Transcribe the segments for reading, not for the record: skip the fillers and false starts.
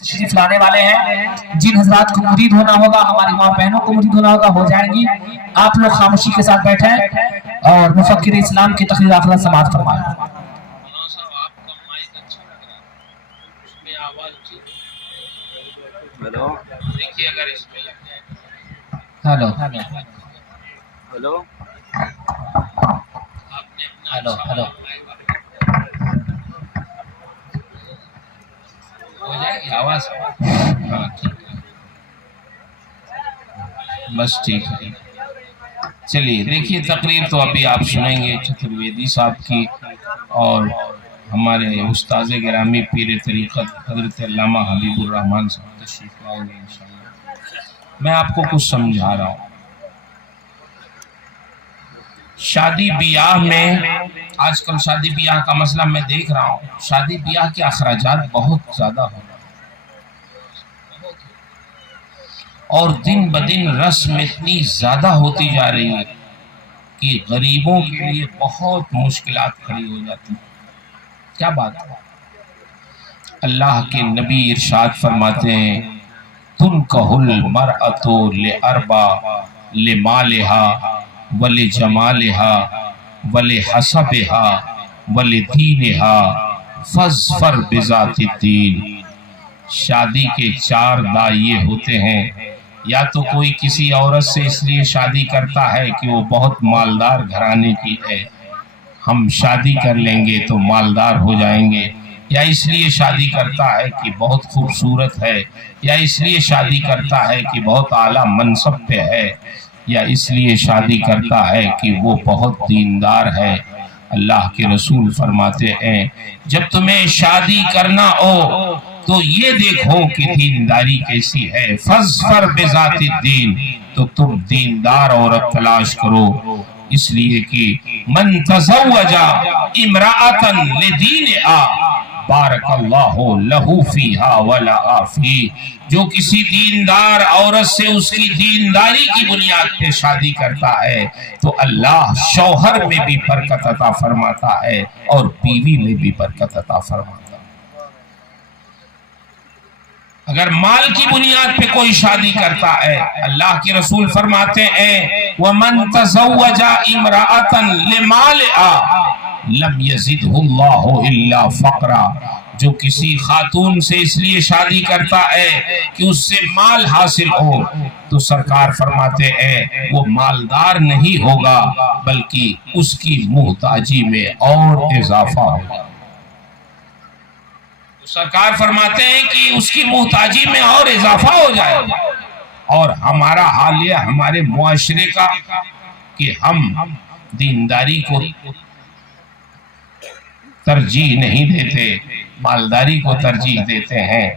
تشریف لانے والے ہیں، جن حضرات کو مرید ہونا ہوگا، ہماری ماں بہنوں کو مرید ہونا ہوگا، ہو جائیں گی۔ آپ لوگ خاموشی کے ساتھ بیٹھیں اور مفکر اسلام کی تقریر آخرت سماعت فرمائیں۔ ہلو دیکھیے اگر اس پہ لگ جائے ہلو ہلو ہلو ہلو ہو جائے گی آواز؟ ہاں ٹھیک ہے، بس ٹھیک ہے۔ چلیے دیکھیے تقریر تو ابھی آپ سنیں گے چترویدی صاحب کی، اور ہمارے استاذ گرامی پیر طریقت حضرت علامہ حبیب الرحمن صاحب تشریف لائیں گے انشاءاللہ۔ میں آپ کو کچھ سمجھا رہا ہوں۔ شادی بیاہ میں آج کل شادی بیاہ کا مسئلہ میں دیکھ رہا ہوں، شادی بیاہ کے اخراجات بہت زیادہ ہو رہے ہیں، اور دن بدن رسم اتنی زیادہ ہوتی جا رہی ہے کہ غریبوں کے لیے بہت مشکلات کھڑی ہو جاتی ہیں۔ کیا بات ہے؟ اللہ کے نبی ارشاد فرماتے ہیں تنکح المرأۃ لاربع لمالہا ولجمالہا ولحسبہا ولدینہا فاظفر بذات الدین۔ شادی کے چار داعیے ہوتے ہیں، یا تو کوئی کسی عورت سے اس لیے شادی کرتا ہے کہ وہ بہت مالدار گھرانے کی ہے، ہم شادی کر لیں گے تو مالدار ہو جائیں گے، یا اس لیے شادی کرتا ہے کہ بہت خوبصورت ہے، یا اس لیے شادی کرتا ہے کہ بہت اعلیٰ منصب پہ ہے، یا اس لیے شادی کرتا ہے کہ وہ بہت دیندار ہے۔ اللہ کے رسول فرماتے ہیں جب تمہیں شادی کرنا ہو تو یہ دیکھو کہ دینداری کیسی ہے، فاظفر بذات الدین، تو تم دیندار عورت تلاش کرو، اس لیے کہ من تزوج امرأة لدینہا بارک اللہ لہ فیہا ولہا فیہ۔ جو کسی دیندار عورت سے اس کی دینداری کی بنیاد پہ شادی کرتا ہے تو اللہ شوہر میں بھی برکت عطا فرماتا ہے اور بیوی میں بھی برکت عطا فرماتا ہے۔ اگر مال کی بنیاد پہ کوئی شادی کرتا ہے، اللہ کے رسول فرماتے ہیں وَمَن تَزَوَّجَ امْرَأَةً لِمَالِهَا لَمْ يَزِدْهُ اللَّهُ إِلَّا فَقْرًا۔ جو کسی خاتون سے اس لیے شادی کرتا ہے کہ اس سے مال حاصل ہو، تو سرکار فرماتے ہیں وہ مالدار نہیں ہوگا بلکہ اس کی محتاجی میں اور اضافہ ہوگا۔ سرکار فرماتے ہیں کہ اس کی محتاجی میں اور اضافہ ہو جائے گا۔ اور ہمارا حال یہ ہمارے معاشرے کا کہ ہم دینداری کو ترجیح نہیں دیتے، مالداری کو ترجیح دیتے ہیں۔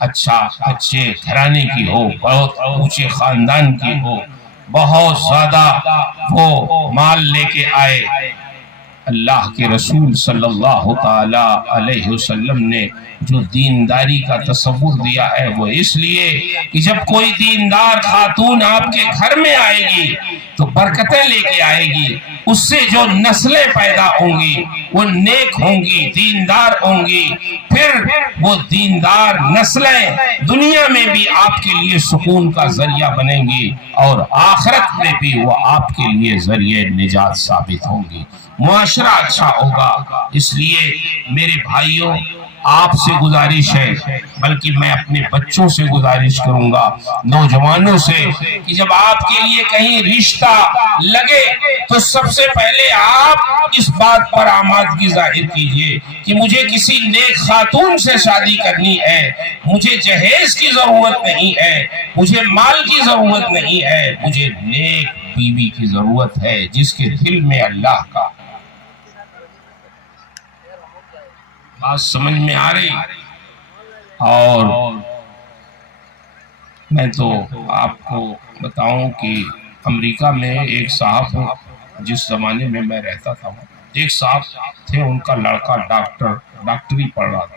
اچھے گھرانے کی ہو، بہت اونچے خاندان کی ہو، بہت زیادہ وہ مال لے کے آئے۔ اللہ کے رسول صلی اللہ تعالی علیہ وسلم نے جو دینداری کا تصور دیا ہے وہ اس لیے کہ جب کوئی دیندار خاتون آپ کے گھر میں آئے گی تو برکتیں لے کے آئے گی، اس سے جو نسلیں پیدا ہوں گی وہ نیک ہوں گی، دیندار ہوں گی، پھر وہ دیندار نسلیں دنیا میں بھی آپ کے لیے سکون کا ذریعہ بنیں گی اور آخرت میں بھی وہ آپ کے لیے ذریعہ نجات ثابت ہوں گی، معاشرہ اچھا ہوگا۔ اس لیے میرے بھائیوں آپ سے گزارش ہے، بلکہ میں اپنے بچوں سے گزارش کروں گا، نوجوانوں سے، کہ جب آپ کے لیے کہیں رشتہ لگے تو سب سے پہلے آپ اس بات پر آمادگی ظاہر کیجئے کہ مجھے کسی نیک خاتون سے شادی کرنی ہے، مجھے جہیز کی ضرورت نہیں ہے، مجھے مال کی ضرورت نہیں ہے، مجھے نیک بیوی کی ضرورت ہے جس کے دل میں اللہ کا۔ بات سمجھ میں آ رہی؟ اور میں تو آپ کو بتاؤں کہ امریکہ میں ایک صاحب جس زمانے میں میں رہتا تھا، ایک صاحب تھے، ان کا لڑکا ڈاکٹری پڑھ رہا تھا،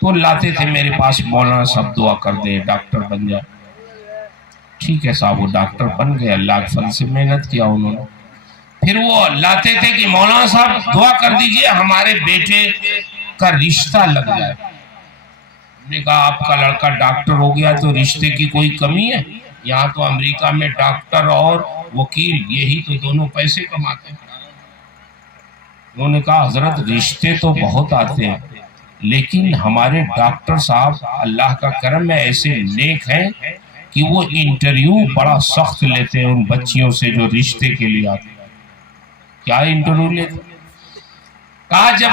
تو لاتے تھے میرے پاس، مولانا صاحب دعا کر دے ڈاکٹر بن جائے۔ ٹھیک ہے صاحب، وہ ڈاکٹر بن گئے، اللہ کے فضل سے محنت کیا انہوں نے۔ پھر وہ لاتے تھے کہ مولانا صاحب دعا کر دیجئے ہمارے بیٹے کا رشتہ لگ جائے۔ نے کہا آپ کا لڑکا ڈاکٹر ہو گیا تو رشتے کی کوئی کمی ہے؟ یہاں تو امریکہ میں ڈاکٹر اور وکیل یہی تو دونوں پیسے کماتے ہیں۔ انہوں نے کہا حضرت رشتے تو بہت آتے ہیں لیکن ہمارے ڈاکٹر صاحب اللہ کا کرم ہے ایسے نیک ہیں کہ وہ انٹرویو بڑا سخت لیتے ہیں ان بچیوں سے جو رشتے کے لیے آتے ہیں۔ کیا انٹرویو لیتے ہیں؟ کہا جب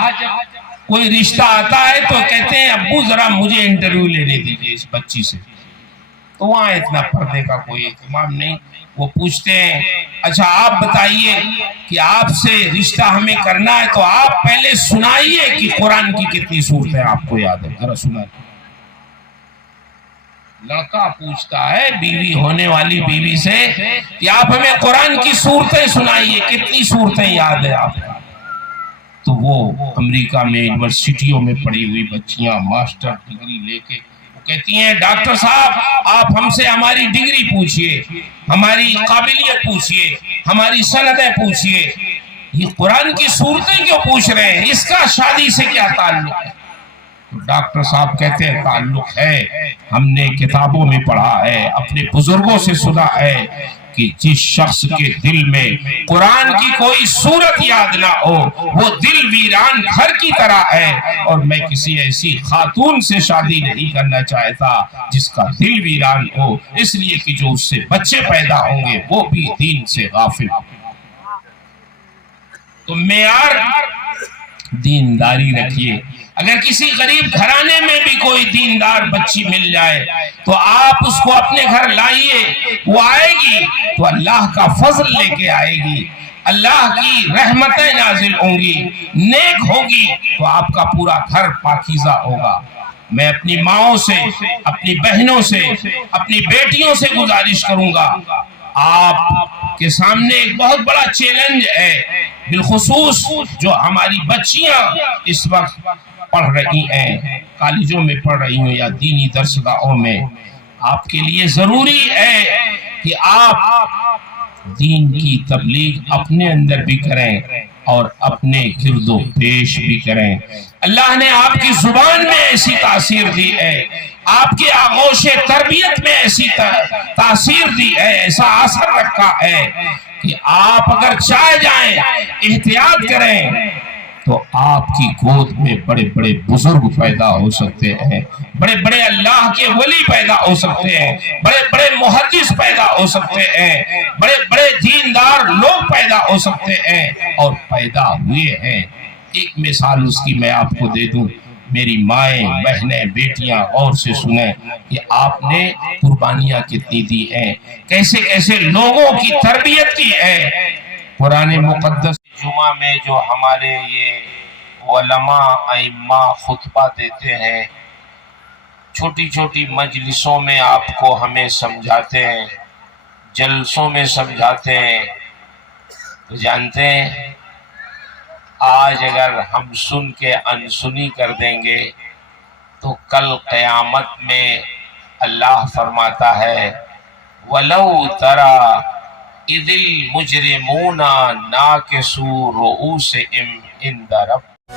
کوئی رشتہ آتا ہے تو کہتے ہیں ابو ذرا مجھے انٹرویو لینے دیجئے اس بچی سے۔ تو وہاں اتنا پردے کا کوئی اہتمام نہیں، وہ پوچھتے ہیں اچھا آپ بتائیے کہ آپ سے رشتہ ہمیں کرنا ہے تو آپ پہلے سنائیے کہ قرآن کی کتنی صورتیں آپ کو یاد ہے، ذرا سنائیے۔ لڑکا پوچھتا ہے بیوی ہونے والی بیوی سے کہ آپ ہمیں قرآن کی صورتیں سنائیے، کتنی صورتیں یاد ہے آپ کو؟ تو وہ امریکہ میں یونیورسٹیوں میں پڑھی ہوئی بچیاں ماسٹر ڈگری لے کے وہ کہتی ہیں ڈاکٹر صاحب آپ ہم سے ہماری ڈگری پوچھئے، ہماری قابلیت پوچھئے، ہماری سندیں پوچھئے، یہ قرآن کی صورتیں کیوں پوچھ رہے ہیں؟ اس کا شادی سے کیا تعلق ہے؟ تو ڈاکٹر صاحب کہتے ہیں تعلق ہے، ہم نے کتابوں میں پڑھا ہے، اپنے بزرگوں سے سنا ہے کہ جس شخص کے دل میں قرآن کی کوئی صورت یاد نہ ہو وہ دل ویران گھر کی طرح ہے، اور میں کسی ایسی خاتون سے شادی نہیں کرنا چاہتا جس کا دل ویران ہو، اس لیے کہ جو اس سے بچے پیدا ہوں گے وہ بھی دین سے غافل ہوں۔ تو معیار دینداری رکھیے۔ اگر کسی غریب گھرانے میں بھی کوئی دیندار بچی مل جائے تو آپ اس کو اپنے گھر لائیے، وہ آئے گی تو اللہ کا فضل لے کے آئے گی، اللہ کی رحمتیں نازل ہوں گی، نیک ہوگی تو آپ کا پورا گھر پاکیزہ ہوگا۔ میں اپنی ماؤں سے، اپنی بہنوں سے، اپنی بیٹیوں سے گزارش کروں گا، آپ کے سامنے ایک بہت بڑا چیلنج ہے، بالخصوص جو ہماری بچیاں اس وقت پڑھ رہی ہیں، کالجوں میں پڑھ رہی ہیں یا دینی درسگاہوں میں، آپ کے لیے ضروری ہے کہ آپ دین کی تبلیغ اپنے اندر بھی کریں اور اپنے گرد و پیش بھی کریں۔ اللہ نے آپ کی زبان میں ایسی تاثیر دی ہے، آپ کے آغوش تربیت میں ایسی تاثیر دی ہے، ایسا اثر رکھا ہے کہ آپ اگر چاہ جائیں احتیاط کریں تو آپ کی گود میں بڑے بڑے بزرگ پیدا ہو سکتے ہیں، بڑے بڑے اللہ کے ولی پیدا ہو سکتے ہیں، بڑے بڑے محدث پیدا ہو سکتے ہیں، بڑے بڑے دیندار لوگ پیدا ہو سکتے ہیں اور پیدا ہوئے ہیں۔ ایک مثال اس کی میں آپ کو دے دوں، میری مائیں، بہنیں، بیٹیاں غور سے سنیں کہ آپ نے قربانیاں کتنی دی ہیں، کیسے کیسے لوگوں کی تربیت کی ہے۔ قرآن مقدس جمعہ میں جو ہمارے یہ علماء ائمہ خطبہ دیتے ہیں، چھوٹی چھوٹی مجلسوں میں آپ کو ہمیں سمجھاتے ہیں، جلسوں میں سمجھاتے ہیں، تو جانتے ہیں آج اگر ہم سن کے انسنی کر دیں گے تو کل قیامت میں اللہ فرماتا ہے وَلَوْ تَرَى اِذِ الْمُجْرِمُونَ نَاكِسُو رُؤُوسِهِمْ عِنْدَ رَبِّهِمْ